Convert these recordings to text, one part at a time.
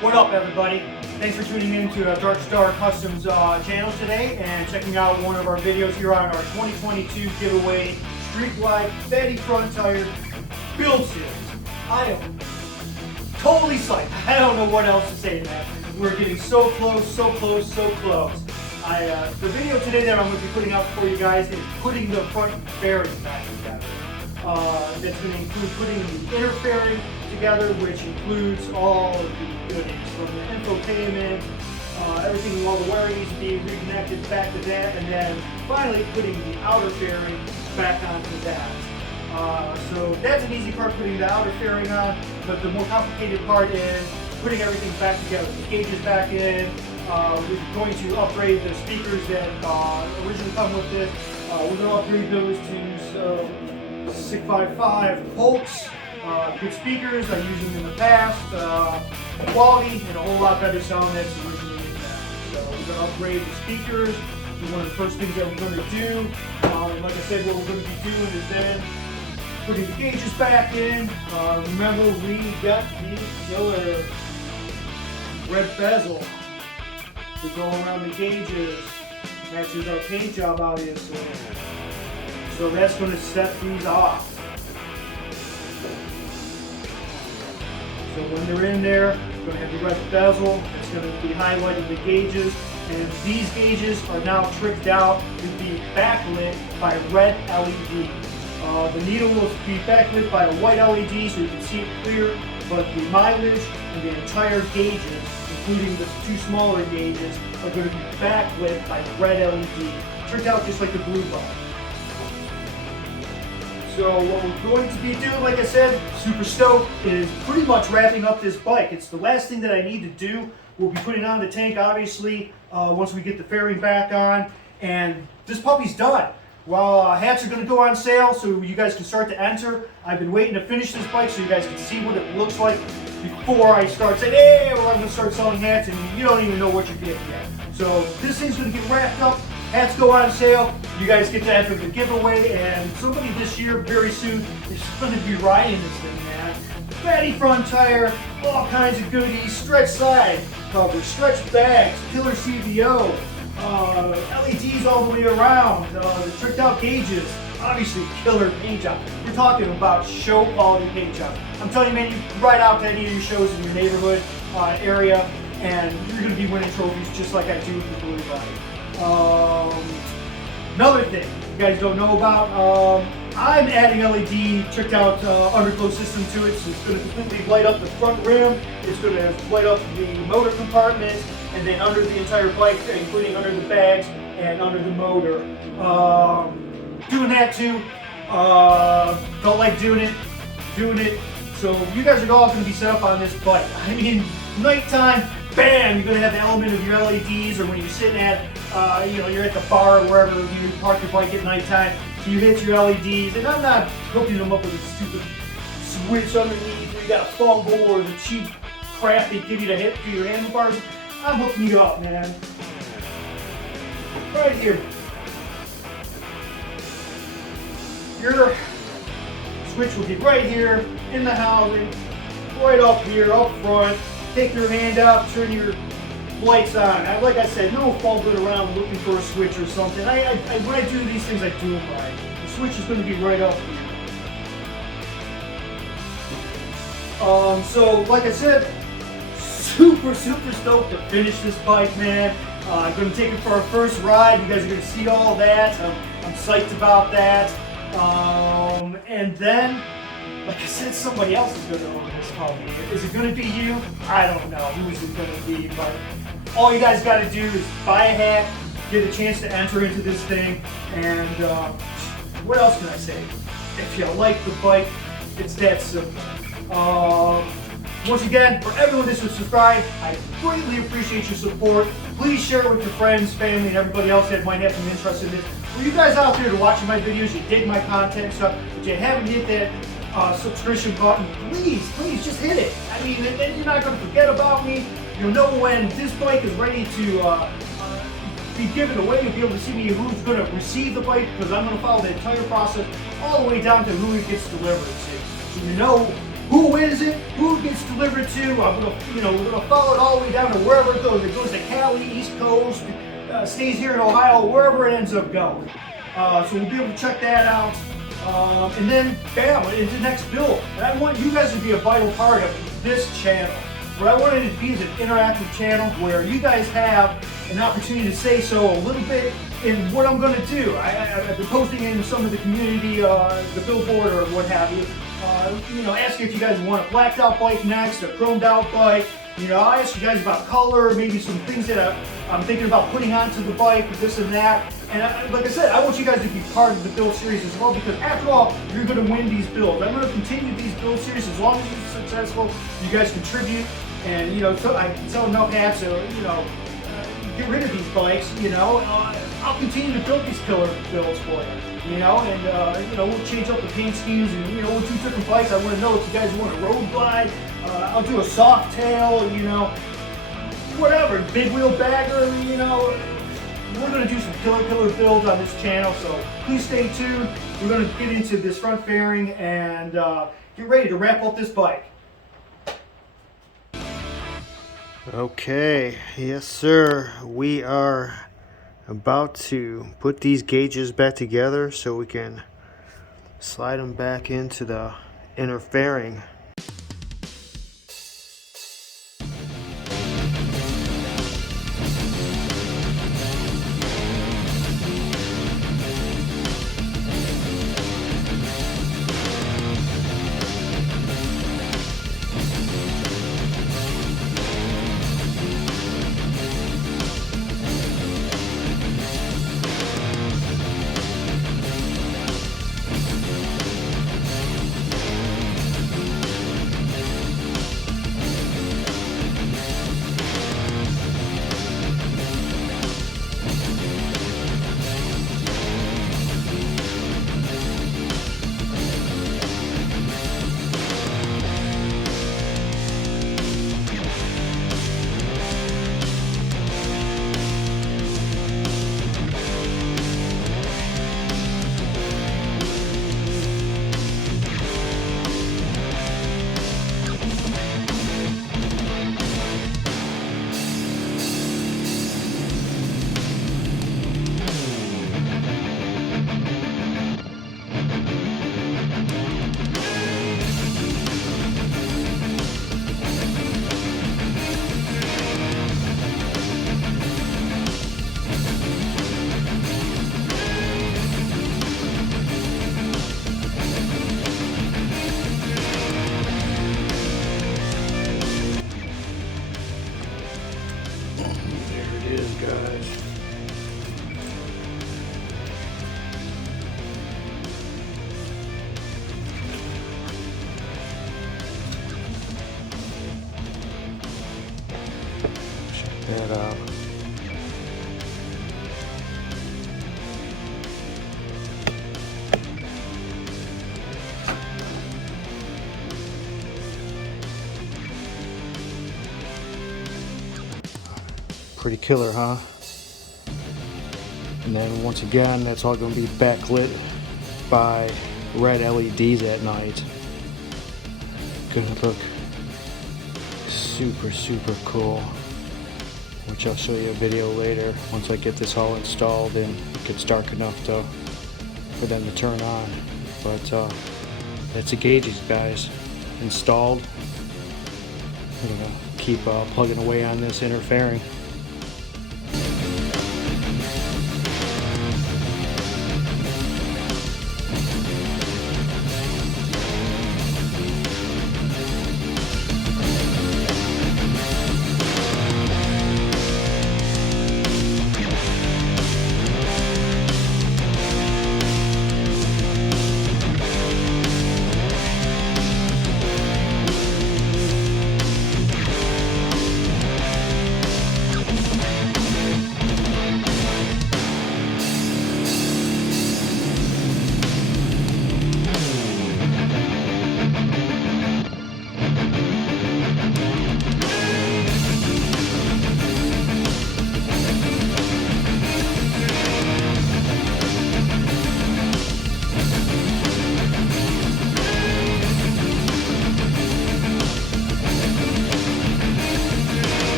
What up, everybody? Thanks for tuning in to Dark Star Customs channel today and checking out one of our videos here on our 2022 giveaway Street Glide fatty front tire build series. I am totally psyched. I don't know what else to say to that. We're getting so close, so close, so close. The video today that I'm going to be putting out for you guys is putting the front fairing back together. That's going to include putting the inner fairing together, which includes all of the goodies from the infotainment, everything, all the wiring needs to be reconnected back to that, and then finally putting the outer fairing back onto that. So that's an easy part, putting the outer fairing on, but the more complicated part is putting everything back together. The gauges back in. We're going to upgrade the speakers that originally come with this. We're going to upgrade those to 655 Polks. Good speakers. I used them in the past. Quality and a whole lot better sound that's originally in that. So we're going to upgrade the speakers. It's one of the first things that we're going to do. Like I said, what we're going to be doing is then putting the gauges back in. Remember, we got the killer red bezel to go around the gauges. Matches our paint job, obviously. So that's going to set these off. So when they're in there, it's going to have the red bezel. It's going to be highlighting the gauges. And these gauges are now tricked out to be backlit by red LED. The needle will be backlit by a white LED so you can see it clear, but the mileage and the entire gauges, including the two smaller gauges, are going to be backlit by red LED. Tricked out just like the blue bar. So what we're going to be doing, like I said, super stoked, is pretty much wrapping up this bike. It's the last thing that I need to do. We'll be putting on the tank, obviously, once we get the fairing back on, and this puppy's done. Well, hats are going to go on sale, so you guys can start to enter. I've been waiting to finish this bike so you guys can see what it looks like before I start saying, hey, well, I'm going to start selling hats, and you don't even know what you're getting yet. So this thing's going to get wrapped up. Hats go on sale. You guys get to enter the giveaway, and somebody this year, very soon, is going to be riding this thing, man. Fatty front tire, all kinds of goodies, stretch side cover, stretch bags, killer CVO, LEDs all the way around, the tricked out gauges, obviously killer paint job. We're talking about show quality paint job. I'm telling you, man, you can ride out to any of your shows in your neighborhood area, and you're going to be winning trophies just like I do with the Blue Bike. Another thing you guys don't know about, I'm adding LED tricked out underglow system to it, so it's going to completely light up the front rim, it's going to light up the motor compartment, and then under the entire bike, including under the bags and under the motor. Doing that too, don't like doing it, so you guys are all going to be set up on this bike. I mean, nighttime, bam, you're going to have the element of your LEDs, or when you're sitting at, you're at the bar or wherever you park your bike at nighttime, you hit your LEDs, and I'm not hooking them up with a stupid switch underneath where you got a fumble or the cheap crap they give you to hit through your handlebars. I'm hooking you up, man. Right here. Your switch will be right here in the housing, right up here, up front. Take your hand out, turn your lights on. Like I said, no fumbling around looking for a switch or something. When I do these things, I do them right. The switch is going to be right up here. So, like I said, super stoked to finish this bike, man. I'm going to take it for our first ride. You guys are going to see all that. I'm psyched about that. And then, like I said, somebody else is going to own this puppy. Is it going to be you? I don't know who's it going to be, but all you guys got to do is buy a hat, get a chance to enter into this thing, and what else can I say? If you like the bike, it's that simple. Once again, for everyone that's subscribed, I greatly appreciate your support. Please share it with your friends, family, and everybody else that might have some interest in this. For you guys out there that are watching my videos, you dig my content and stuff, but you haven't hit that subscription button, please just hit it. I mean, then you're not going to forget about me. You'll know when this bike is ready to be given away. You'll be able to see me who's going to receive the bike, because I'm going to follow the entire process all the way down to who it gets delivered to. So you know who is it, who it gets delivered to. I'm gonna, we're gonna follow it all the way down to wherever it goes. It goes to Cali, East Coast, stays here in Ohio, wherever it ends up going. So we'll be able to check that out. And then, bam, into the next build. And I want you guys to be a vital part of this channel. What I wanted it to be is an interactive channel where you guys have an opportunity to say so a little bit in what I'm going to do. I've been posting in some of the community, the billboard or what have you. Asking if you guys want a blacked out bike next, a chromed out bike. I ask you guys about color, maybe some things that I'm thinking about putting onto the bike, this and that. And like I said, I want you guys to be part of the build series as well, because after all, you're going to win these builds. I'm going to continue these build series as long as you're successful. You guys contribute, and so I sell enough hats to get rid of these bikes. I'll continue to build these killer builds for you. And we'll change up the paint schemes, and we'll do different bikes. I want to know if you guys want a road glide. I'll do a soft tail. Whatever, big wheel bagger. We're going to do some killer builds on this channel, so please stay tuned. We're going to get into this front fairing and get ready to wrap up this bike. Okay, yes sir, we are about to put these gauges back together so we can slide them back into the inner fairing. That out. Pretty killer, huh? And then once again, that's all going to be backlit by red LEDs at night. Gonna look super cool, which I'll show you a video later once I get this all installed and it gets dark enough for them to turn on. But that's the gauges, guys, installed. I'm gonna keep plugging away on this inner fairing.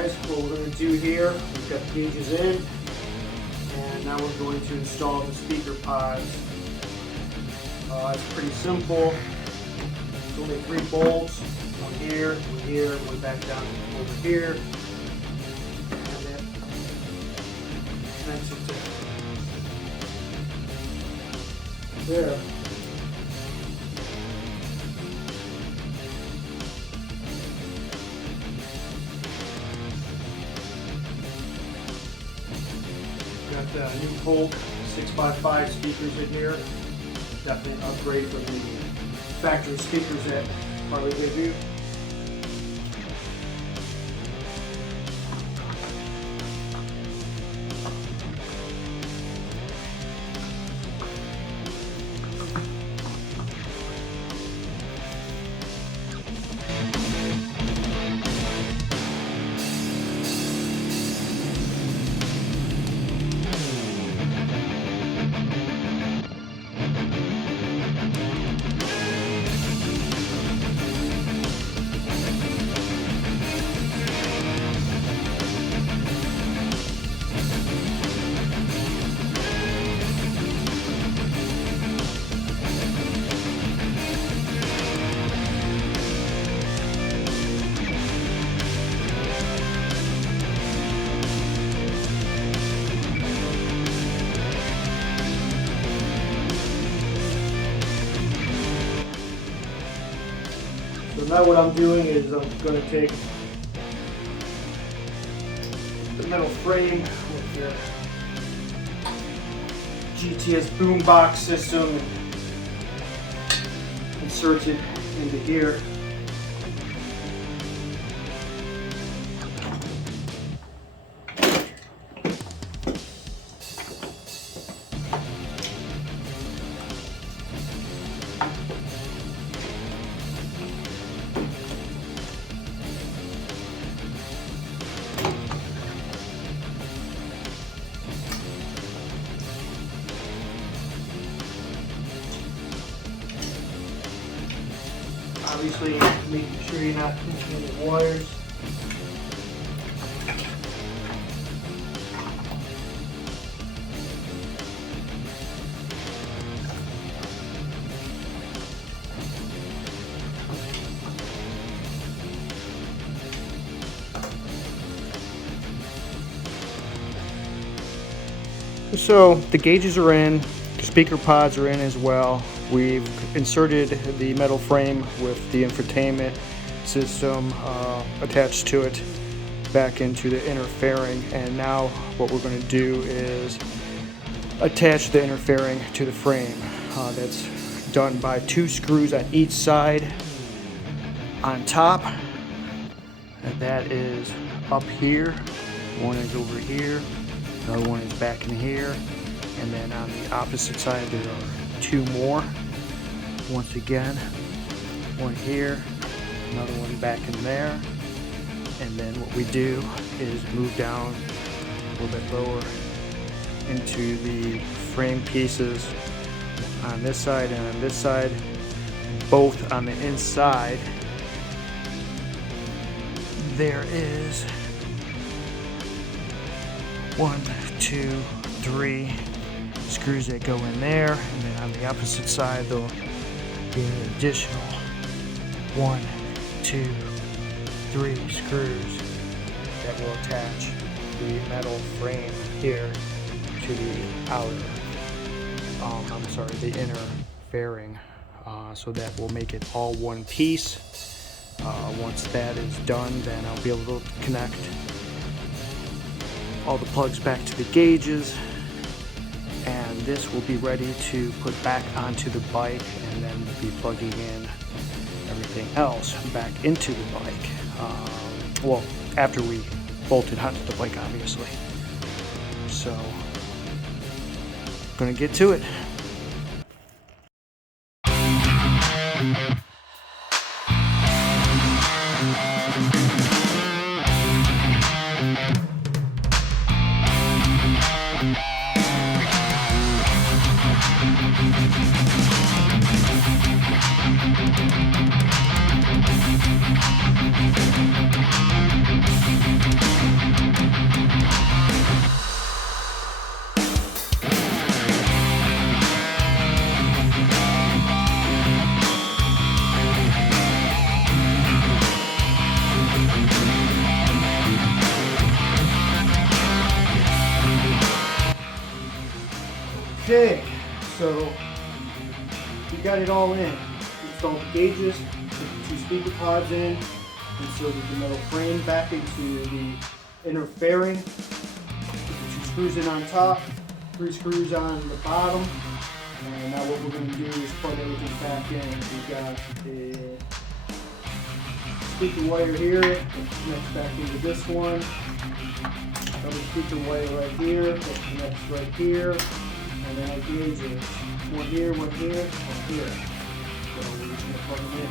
guys, what we're going to do here, we've got the gauges in, and now we're going to install the speaker pods. It's pretty simple. It's only 3 bolts, one here, one back down over here, and then connects it to there. Got new Polk 6x5 speakers in here. Definitely an upgrade from the factory speakers at Harley Davidson. So now what I'm doing is I'm going to take the metal frame with your GTS boombox system and insert it into here. Obviously, making sure you're not pinching any wires. So the gauges are in, the speaker pods are in as well. We've inserted the metal frame with the infotainment system attached to it back into the inner fairing, and now what we're going to do is attach the inner fairing to the frame. That's done by 2 screws on each side on top, and that is up here. One is over here, another one is back in here, and then on the opposite side there are 2 more. Once again, one here, another one back in there, and then what we do is move down a little bit lower into the frame pieces on this side and on this side, both on the inside. There is 1, 2, 3 screws that go in there, and then on the opposite side there'll be an additional 1, 2, 3 screws that will attach the metal frame here to the the inner fairing, so that will make it all one piece. Once that is done, then I'll be able to connect all the plugs back to the gauges, and this will be ready to put back onto the bike, and then be plugging in everything else back into the bike. Well, after we bolt it onto the bike, obviously. So, gonna get to it. Okay, so we got it all in. Installed the gauges, put the 2 speaker pods in, inserted the metal frame back into the inner fairing, put the 2 screws in on top, 3 screws on the bottom, and now what we're going to do is plug everything back in. We've got a speaker wire here that connects back into this one, another speaker wire right here that connects right here, and then our gauges. One here, one here, one here. So we're just going to plug them in.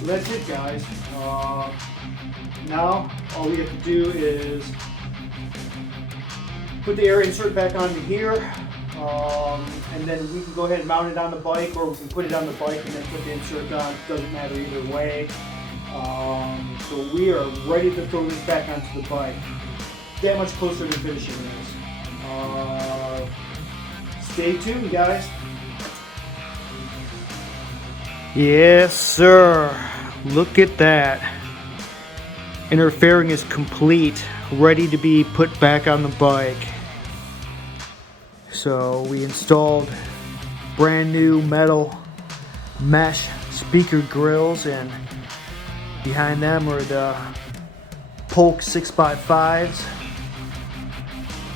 So that's it, guys. Now all we have to do is put the air insert back onto here, and then we can go ahead and mount it on the bike, or we can put it on the bike and then put the insert on. It doesn't matter either way. So we are ready to throw this back onto the bike. That much closer to finishing this. Stay tuned, guys. Yes, sir. Look at that. Inner fairing is complete, ready to be put back on the bike. So we installed brand new metal mesh speaker grills, and behind them are the Polk 6x5s,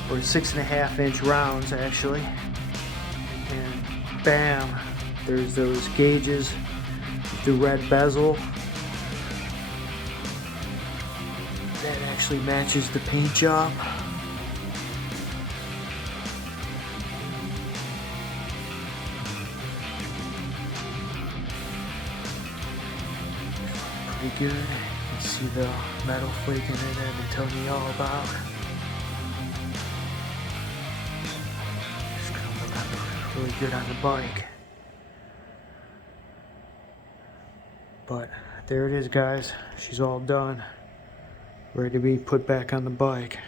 or 6.5 inch rounds actually. And bam, there's those gauges, the red bezel. That actually matches the paint job. Pretty good. You can see the metal flake in it that I've been telling you all about. It's gonna look really good on the bike. But there it is, guys. She's all done. Ready to be put back on the bike.